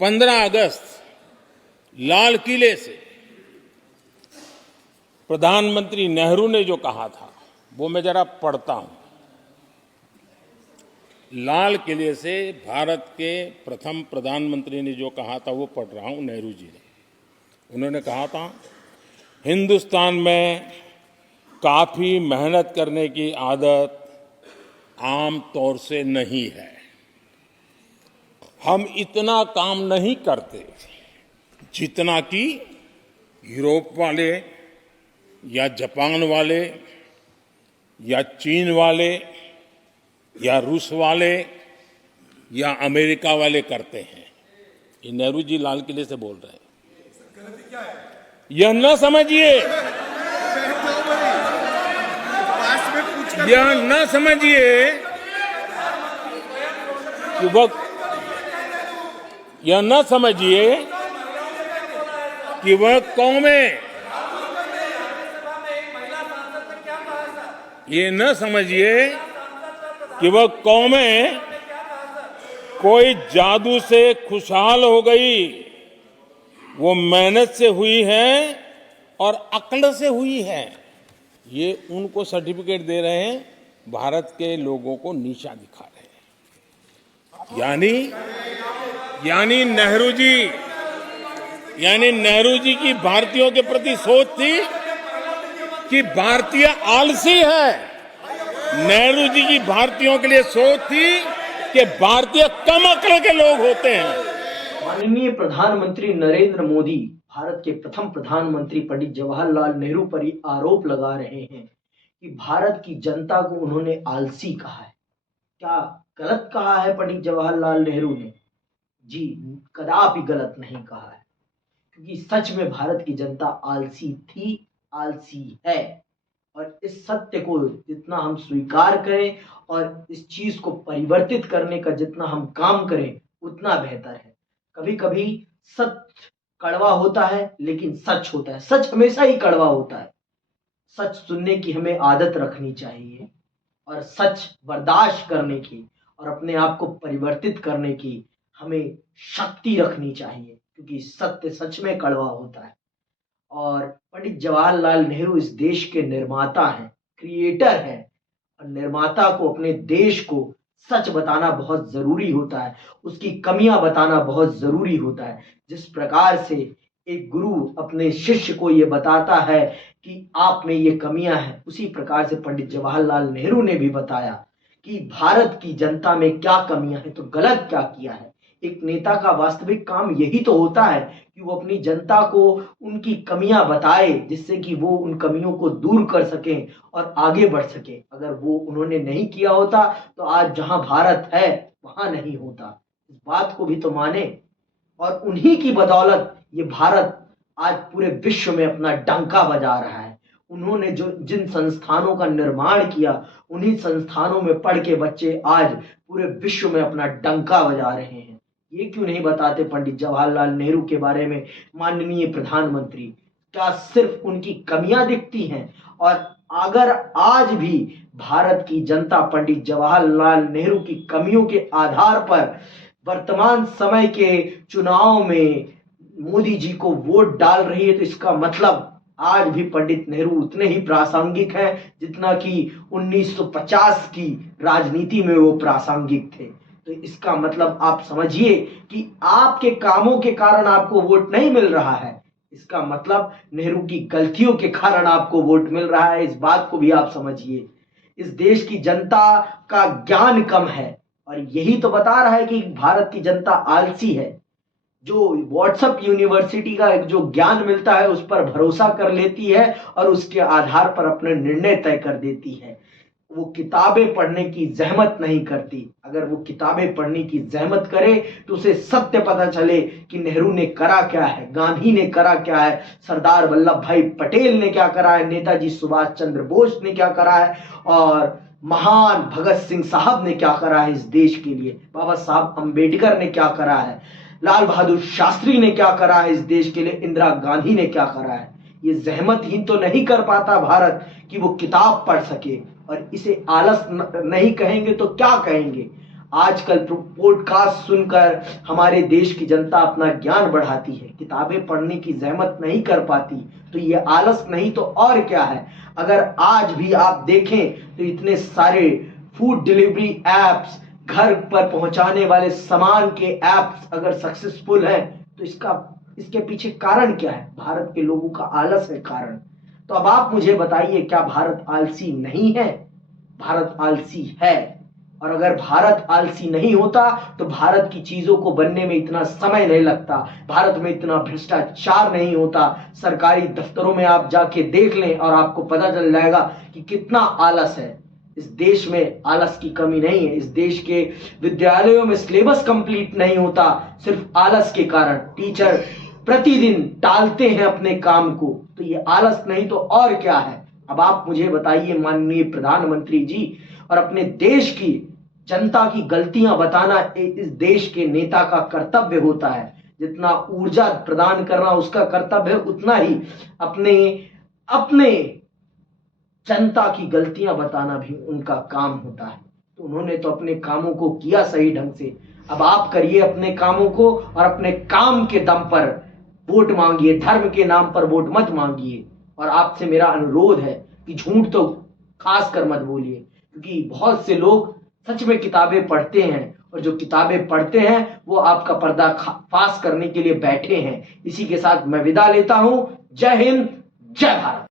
15 अगस्त लाल किले से प्रधानमंत्री नेहरू ने जो कहा था वो मैं जरा पढ़ता हूं। लाल किले से भारत के प्रथम प्रधानमंत्री ने जो कहा था वो पढ़ रहा हूं, नेहरू जी ने। उन्होंने कहा था, हिंदुस्तान में काफी मेहनत करने की आदत आम तौर से नहीं है। हम इतना काम नहीं करते जितना कि यूरोप वाले या जापान वाले या चीन वाले या रूस वाले या अमेरिका वाले करते हैं। ये नेहरू जी लाल किले से बोल रहे हैं। यह न समझिए, यह न समझिए कि वह कौमें, ये न समझिए कि वह कौमें कोई जादू से खुशहाल हो गई। वो मेहनत से हुई है और अक्ल से हुई है। ये उनको सर्टिफिकेट दे रहे हैं, भारत के लोगों को नीचा दिखा रहे हैं। यानी नेहरू जी की भारतीयों के प्रति सोच थी कि भारतीय आलसी है। नेहरू जी की भारतीयों के लिए सोच थी कि भारतीय कम अक्ल के लोग होते हैं। माननीय प्रधानमंत्री नरेंद्र मोदी भारत के प्रथम प्रधानमंत्री पंडित जवाहरलाल नेहरू पर ही आरोप लगा रहे हैं कि भारत की जनता को उन्होंने आलसी कहा है। क्या गलत कहा है पंडित जवाहरलाल नेहरू ने? जी, कदापि गलत नहीं कहा है, क्योंकि सच में भारत की जनता आलसी थी, आलसी है। और इस सत्य को जितना हम स्वीकार करें और इस चीज को परिवर्तित करने का जितना हम काम करें उतना बेहतर है। कभी कभी सत्य कड़वा होता है, लेकिन सच होता है। सच हमेशा ही कड़वा होता है। सच सुनने की हमें आदत रखनी चाहिए और सच बर्दाश्त करने की और अपने आप को परिवर्तित करने की हमें शक्ति रखनी चाहिए, क्योंकि सत्य सच में कड़वा होता है। और पंडित जवाहरलाल नेहरू इस देश के निर्माता हैं, क्रिएटर हैं। और निर्माता को अपने देश को सच बताना बहुत जरूरी होता है, उसकी कमियां बताना बहुत जरूरी होता है। जिस प्रकार से एक गुरु अपने शिष्य को ये बताता है कि आप में ये कमियां हैं, उसी प्रकार से पंडित जवाहरलाल नेहरू ने भी बताया कि भारत की जनता में क्या कमियां हैं, तो गलत क्या किया है। एक नेता का वास्तविक काम यही तो होता है कि वो अपनी जनता को उनकी कमियां बताए, जिससे कि वो उन कमियों को दूर कर सकें और आगे बढ़ सके। अगर वो उन्होंने नहीं किया होता तो आज जहां भारत है वहां नहीं होता। इस बात को भी तो माने। और उन्हीं की बदौलत ये भारत आज पूरे विश्व में अपना डंका बजा रहा है। उन्होंने जो जिन संस्थानों का निर्माण किया, उन्हीं संस्थानों में पढ़ के बच्चे आज पूरे विश्व में अपना डंका बजा रहे हैं। ये क्यों नहीं बताते पंडित जवाहरलाल नेहरू के बारे में माननीय प्रधानमंत्री? क्या सिर्फ उनकी कमियां दिखती हैं? और अगर आज भी भारत की जनता पंडित जवाहरलाल नेहरू की कमियों के आधार पर वर्तमान समय के चुनाव में मोदी जी को वोट डाल रही है, तो इसका मतलब आज भी पंडित नेहरू उतने ही प्रासंगिक हैं जितना कि 1950 की राजनीति में वो प्रासंगिक थे। तो इसका मतलब आप समझिए कि आपके कामों के कारण आपको वोट नहीं मिल रहा है। इसका मतलब नेहरू की गलतियों के कारण आपको वोट मिल रहा है। इस बात को भी आप समझिए। इस देश की जनता का ज्ञान कम है और यही तो बता रहा है कि भारत की जनता आलसी है। जो व्हाट्सएप यूनिवर्सिटी का एक जो ज्ञान मिलता है उस पर भरोसा कर लेती है और उसके आधार पर अपने निर्णय तय कर देती है। वो किताबें पढ़ने की जहमत नहीं करती। अगर वो किताबें पढ़ने की जहमत करे तो उसे सत्य पता चले कि नेहरू ने करा क्या है, गांधी ने करा क्या है, सरदार वल्लभ भाई पटेल ने क्या करा है, नेताजी सुभाष चंद्र बोस ने क्या करा है और महान भगत सिंह साहब ने क्या करा है इस देश के लिए, बाबा साहब अंबेडकर ने क्या करा है, लाल बहादुर शास्त्री ने क्या करा है इस देश के लिए, इंदिरा गांधी ने क्या करा है। ये जहमत ही तो नहीं कर पाता भारत कि वो किताब पढ़ सके। और इसे आलस नहीं कहेंगे तो क्या कहेंगे? आजकल पॉडकास्ट सुनकर हमारे देश की जनता अपना ज्ञान बढ़ाती है, किताबें पढ़ने की जहमत नहीं कर पाती, तो ये आलस नहीं तो और क्या है। अगर आज भी आप देखें तो इतने सारे फूड डिलीवरी एप्स, घर पर पहुंचाने वाले सामान के एप्स अगर सक्सेसफुल हैं तो इसके पीछे कारण क्या है? भारत के लोगों का आलस है कारण। तो अब आप मुझे बताइए, क्या भारत आलसी नहीं है? भारत आलसी है। और अगर भारत आलसी नहीं होता तो भारत की चीजों को बनने में इतना समय नहीं लगता, भारत में इतना भ्रष्टाचार नहीं होता। सरकारी दफ्तरों में आप जाके देख लें और आपको पता चल जाएगा कि कितना आलस है। इस देश में आलस की कमी नहीं है। इस देश के विद्यालयों में सिलेबस कंप्लीट नहीं होता सिर्फ आलस के कारण। टीचर प्रतिदिन टालते हैं अपने काम को, तो ये आलस नहीं तो और क्या है। अब आप मुझे बताइए माननीय प्रधानमंत्री जी, और अपने देश की जनता की गलतियां बताना इस देश के नेता का कर्तव्य होता है। जितना ऊर्जा प्रदान करना उसका कर्तव्य है, उतना ही अपने जनता की गलतियां बताना भी उनका काम होता है। तो उन्होंने तो अपने कामों को किया सही ढंग से। अब आप करिए अपने कामों को और अपने काम के दम पर वोट मांगिए, धर्म के नाम पर वोट मत मांगिए। और आपसे मेरा अनुरोध है कि झूठ तो खास कर मत बोलिए, क्योंकि बहुत से लोग सच में किताबें पढ़ते हैं और जो किताबें पढ़ते हैं वो आपका पर्दाफाश करने के लिए बैठे हैं। इसी के साथ मैं विदा लेता हूं। जय हिंद, जय भारत।